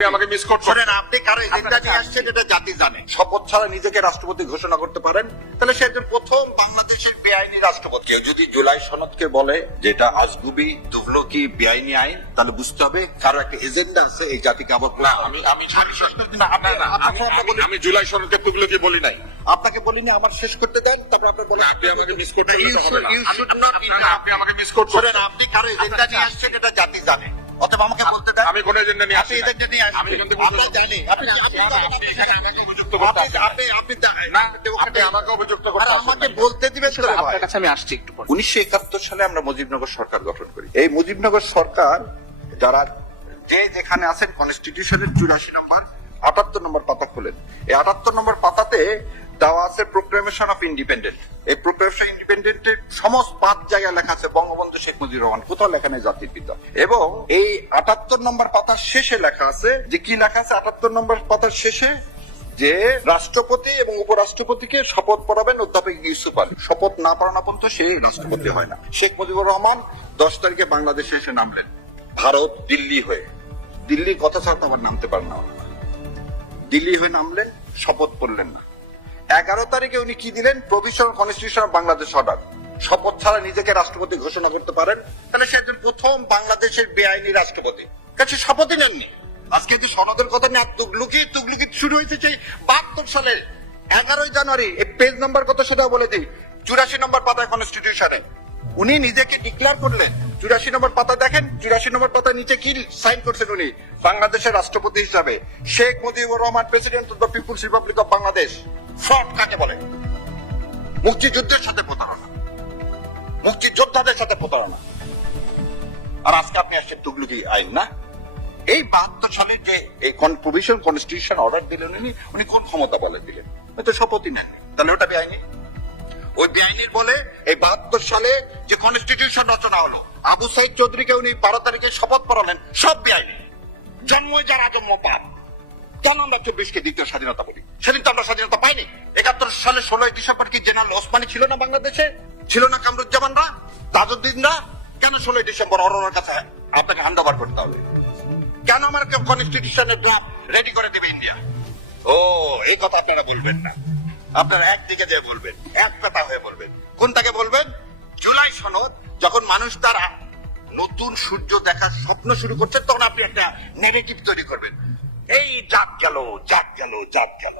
আমাকে মিসকোট করেন। আপনি কারো এজেন্ডা নিয়ে আসছেন এটা জাতি জানে। শপথ ছাড়া নিজেকে রাষ্ট্রপতি ঘোষণা করতে পারেন, তাহলে সে একজন প্রথম বাংলাদেশের বেআইনি রাষ্ট্রপতি। কেউ যদি জুলাই সনদকে বলে যেটা আজগুবি তুগলকি বেআইনি আইন, তাহলে বুঝতে হবে কারো একটা এজেন্ডা আছে এই জাতিকে আবার। না, আমি জুলাই সনদকে তুগলকি বলি নাই। আপনাকে বলিনি, আমার শেষ করতে দেন, তারপর আপনার বলেন। আপনি আমাকে মিসকোট করতে হবে না। আপনি আমাকে মিসকোট করেন। আপনি কারো এজেন্ডা নিয়ে আসছেন এটা জাতি জানে, অতএব আমাকে বলতে দেন। আমি কোন এজেন্ডা নিয়ে আপনি আসি? এজেন্ডা নিয়ে আসবেন, আমরা জানি। আপনি এখানে আমাকে অভিযুক্ত করতে আসেন। আপনি আমাকে অভিযুক্ত করতে আসেন। আমাকে বলতে দিবেন তো ভাই। আপনার কাছে আমি আসছি একটু পরে। 1971 সালে আমরা মুজিবনগর সরকার গঠন করি। এই মুজিবনগর সরকার যারা যেখানে আছেন, কনস্টিটিউশনের 84 নম্বর 78 নম্বর পাতা খোলেন। এই 78 নম্বর পাতাতে দেওয়া আছে প্রোক্লেমেশন অফ ইন্ডিপেন্ডেন্ট। এই প্রোক্লেমেশন ইন্ডিপেন্ডেন্টের সমস্ত 5 জায়গায় লেখা আছে বঙ্গবন্ধু শেখ মুজিবুর রহমান, কোথাও লেখা নেই জাতির পিতা। এবং এই 78 নম্বর পাতার শেষে লেখা আছে যে কি লেখা আছে 78 নম্বর পাতার শেষে, যে রাষ্ট্রপতি এবং উপরাষ্ট্রপতিকে শপথ পড়াবেন অধ্যাপক ইউসুফ আলী। শপথ না পড়ানো পর্যন্ত সে রাষ্ট্রপতি হয় না। শেখ মুজিবুর রহমান 10 তারিখে বাংলাদেশে এসে নামলেন ভারত দিল্লি হয়ে। দিল্লির কথা ছাড়া তো আবার নামতে পারেন না। দিল্লি হয়ে নামলেন, শপথ পড়লেন না। 11 তারিখে উনি কি দিলেন? Provisional constitution of Bangladesh order. শপথ ছাড়া নিজেকে রাষ্ট্রপতি ঘোষণা করতে পারেন, তাহলে সে একজন প্রথম বাংলাদেশের বেআইনি রাষ্ট্রপতি। কাছে শপথই নেননি। আজকে যে সনদের কথা নিয়ে তুগলুকি শুরু হয়েছে সেই 72 সালে 11 জানুয়ারি। এই পেজ নাম্বার কত সেটা বলে দিই। 84 নম্বর পাতায় কনস্টিটিউশনে উনি নিজেকে ডিক্লেয়ার করলেন। 84 নম্বর পাতা দেখেন, 84 নম্বর পাতার নিচে কি সাইন করছেন উনি? বাংলাদেশের রাষ্ট্রপতি হিসাবে Sheikh Mujibur Rahman, president of the people's republic of Bangladesh. Fraud কাকে বলে? মুক্তিযুদ্ধের সাথে প্রতারণা, মুক্তিযোদ্ধাদের সাথে প্রতারণা। আর আজকে আপনি আসছেন তুগলকি আইন না। এই 72 সালের যে প্রভিশনাল কনস্টিটিউশন অর্ডার দিলেন উনি কোন ক্ষমতা বলে দিলেন? তো শপথই নেননি, তাহলে ওটা বেআইনি। ওই বেআইনির বলে এই 72 সালে যে কনস্টিটিউশন রচনা হলো, আবু সাইদ চৌধুরীকে উনি 12 তারিখে শপথ পড়ালেন, সব বেআইনি। জন্মই যার আজন্ম পাপ। কেন আমরা 24-কে দ্বিতীয় স্বাধীনতা বলি? সেদিন তো আমরা স্বাধীনতা পাইনি। 71 সালে 16 ডিসেম্বর কি জেনারেল ওসমানী ছিল না বাংলাদেশে? ছিল না কামরুজ্জামানরা, তাজউদ্দিনরা? কেন 16 ডিসেম্বর অরোরার কাছে আপনাকে হ্যান্ড ওভার করতে হবে? কেন আমার কনস্টিটিউশনের ড্রাফট রেডি করে দেবে ইন্ডিয়া? ও, এই কথা আপনারা বলবেন না। আপনারা একদিকে যে বলবেন, এক কথা হয়ে বলবেন। কোনটাকে বলবেন? জুলাই সনদ। যখন মানুষ তারা নতুন সূর্য দেখার স্বপ্ন শুরু করছে, তখন আপনি একটা নেগেটিভ তৈরি করবেন। এই জাত গেল, জাত গেল, জাত গেল।